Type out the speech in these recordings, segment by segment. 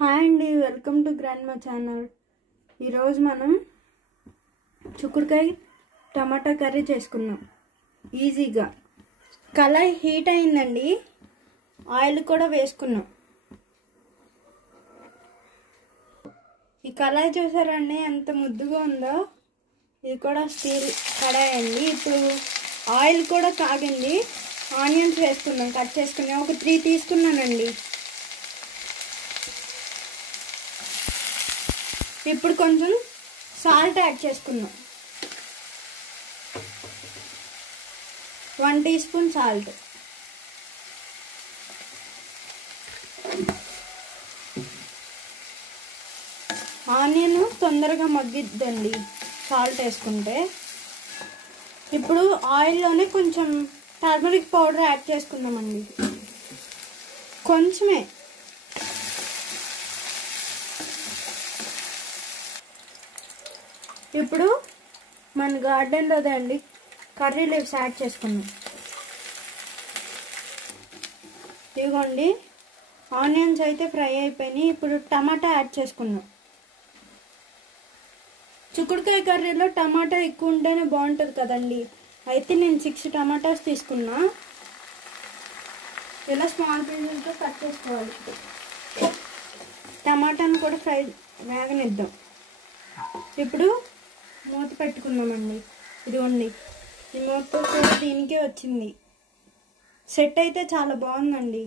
Hi అండి, welcome to grand మా channel. ఈరోజు మనం చిక్కుడుకాయ టమాటా కర్రీ చేసుకున్నాం ఈజీగా. కళాయి హీట్ అయిందండి, ఆయిల్ కూడా వేసుకున్నాం. ఈ కళాయి చూసారండి ఎంత ముద్దుగా ఉందో. ఇది కూడా స్టీల్ కడాయి అండి. ఇప్పుడు ఆయిల్ కూడా కాగింది, ఆనియన్స్ వేసుకున్నాం, కట్ చేసుకున్నాం. ఒక 3 తీసుకున్నానండి. ఇప్పుడు కొంచెం సాల్ట్ యాడ్ చేసుకున్నాం, 1 టీ స్పూన్ సాల్ట్. ఆనియన్ తొందరగా మగ్గిద్దండి సాల్ట్ వేసుకుంటే. ఇప్పుడు ఆయిల్లోనే కొంచెం టర్మరిక్ పౌడర్ యాడ్ చేసుకుందామండి, కొంచెమే. ఇప్పుడు మన గార్డెన్లోదే అండి కర్రీ లీవ్స్ యాడ్ చేసుకున్నాం. ఇదిగోండి, ఆనియన్స్ అయితే ఫ్రై అయిపోయినాయి. ఇప్పుడు టమాటా యాడ్ చేసుకున్నాం. చిక్కుడుకాయ కర్రీలో టమాటా ఎక్కువ ఉంటేనే బాగుంటుంది కదండి. అయితే నేను 6 టమాటాస్ తీసుకున్నా. ఇలా స్మాల్ పీసెస్తో కట్ చేసుకోవాలి. టమాటాను కూడా వేగనిద్దాం. ఇప్పుడు మూత పెట్టుకుందామండి. ఇదిగోండి, ఈ మూత కూడా దీనికే వచ్చింది. సెట్ అయితే చాలా బాగుందండి.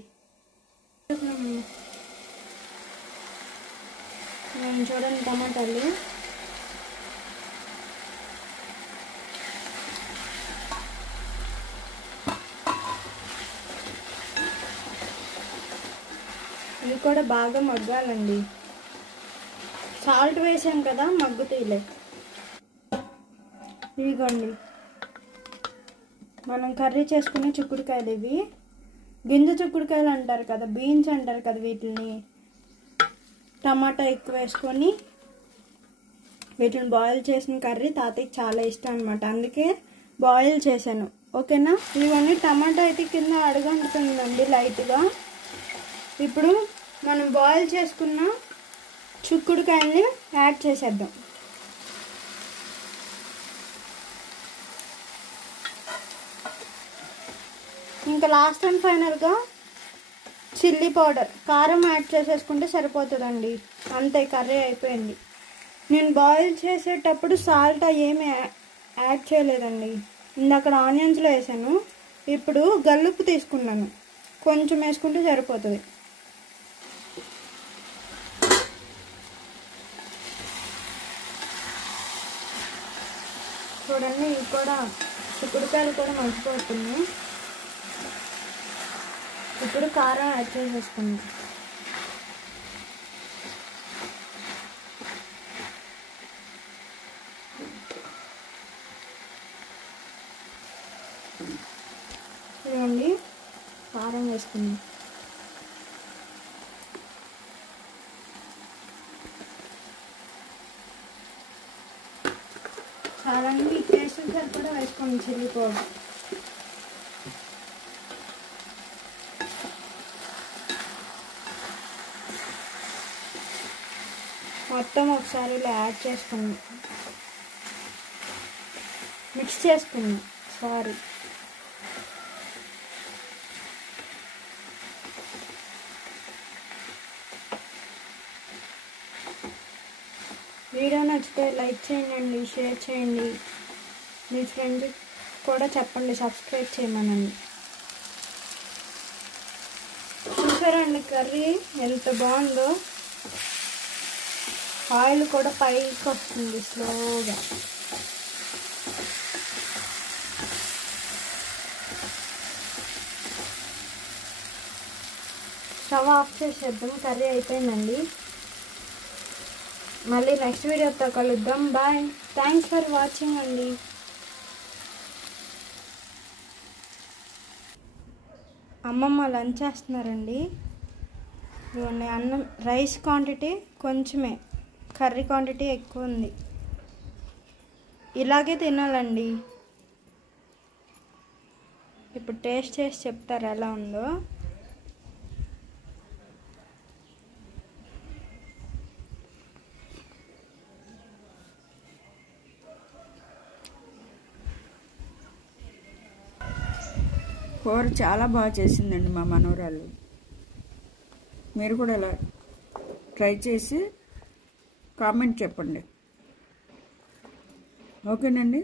చూడండి టమాటాలు. ఇవి కూడా బాగా మగ్గాలండి. సాల్ట్ వేసాం కదా, మగ్గుతాయిలే. ఇదిగోండి, మనం కర్రీ చేసుకునే చిక్కుడుకాయలు ఇవి. గింజ చిక్కుడుకాయలు అంటారు కదా, బీన్స్ అంటారు కదా వీటిని. టమాటా ఎక్కువ వేసుకొని వీటిని బాయిల్ చేసిన కర్రీ తాతయ్యకి చాలా ఇష్టం అనమాట, అందుకే బాయిల్ చేశాను. ఓకేనా? ఇవన్నీ టమాటా అయితే కింద అడుగంటుతుందండి లైట్గా. ఇప్పుడు మనం బాయిల్ చేసుకున్న చిక్కుడుకాయల్ని యాడ్ చేసేద్దాం. ఇంకా లాస్ట్ అండ్ ఫైనల్గా చిల్లీ పౌడర్, కారం యాడ్ చేసేసుకుంటే సరిపోతుందండి. అంతే, కర్రీ అయిపోయింది. నేను బాయిల్ చేసేటప్పుడు సాల్ట్ ఏమి యాడ్ చేయలేదండి. ఇందాక ఆనియన్స్లో వేసాను. ఇప్పుడు గల్లుప్పు తీసుకున్నాను, కొంచెం వేసుకుంటే సరిపోతుంది. చూడండి, ఇవి కూడా చిక్కుడుకాయలు కూడా మగ్గిపోతున్నాయి. ఇప్పుడు కారం యాడ్ చేసేసుకుందాం. చూడండి, కారం వేసుకుందాం. చాలండి, టేస్ట్ సరిపడా వేసుకోండి చిల్లీ పౌడర్. మొత్తం ఒకసారి ఇలా యాడ్ చేసుకుందాం, మిక్స్ చేసుకుందాం. వీడియో నచ్చితే లైక్ చేయండి, షేర్ చేయండి, మీ ఫ్రెండ్స్ కూడా చెప్పండి సబ్స్క్రైబ్ చేయమనండి. చూసారండి కర్రీ ఎంత బాగుందో. ఆయిల్ కూడా పైకి వస్తుంది స్లోగా. స్టవ్ ఆఫ్ చేసేద్దాం, కర్రీ అయిపోయిందండి. మళ్ళీ నెక్స్ట్ వీడియోతో కలుద్దాం. బాయ్, థ్యాంక్స్ ఫర్ వాచింగ్ అండి. అమ్మమ్మ లంచ్ చేస్తున్నారండి. ఇవన్నీ అన్నం, రైస్ క్వాంటిటీ కొంచెమే, కర్రీ క్వాంటిటీ ఎక్కువ ఉంది. ఇలాగే తినాలండి. ఇప్పుడు టేస్ట్ చేసి చెప్తారు ఎలా ఉందో. కూర చాలా బాగా చేసిందండి మా మనవరాలు. మీరు కూడా ఇలా ట్రై చేసి కామెంట్ చెప్పండి. ఓకేనండి.